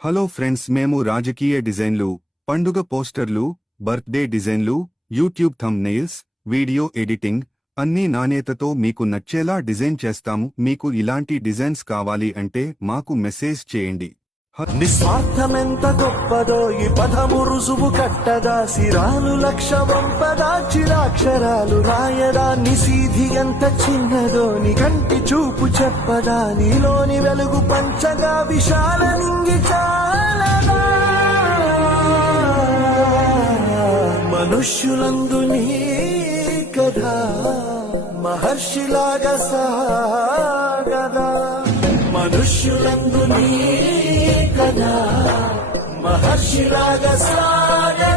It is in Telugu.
హలో ఫ్రెండ్స్, మేము రాజకీయ డిజైన్లు, పండుగ పోస్టర్లు, బర్త్డే డిజైన్లు, యూట్యూబ్ థంబ్నెయిల్స్, వీడియో ఎడిటింగ్ అన్నీ నాణ్యతతో మీకు నచ్చేలా డిజైన్ చేస్తాము. మీకు ఇలాంటి డిజైన్స్ కావాలి అంటే మాకు మెసేజ్ చేయండి. నిస్వార్థమెంత గొప్పదో ఈ పదము రుజువు కట్టదా, సిరాలు లక్ష వంపదా, చిరాక్షరాలు రాయదా, నిసీధి ఎంత చిన్నదో నీ కంటి చూపు చెప్పదా, నీలోని వెలుగు పంచగా విశాల నింగి చాలదా. మనుష్యులందు నీ కథ మహర్షిలాగా సాగదా, మనుష్యులందు నీ కథ మహర్షిలాగా సాగదా.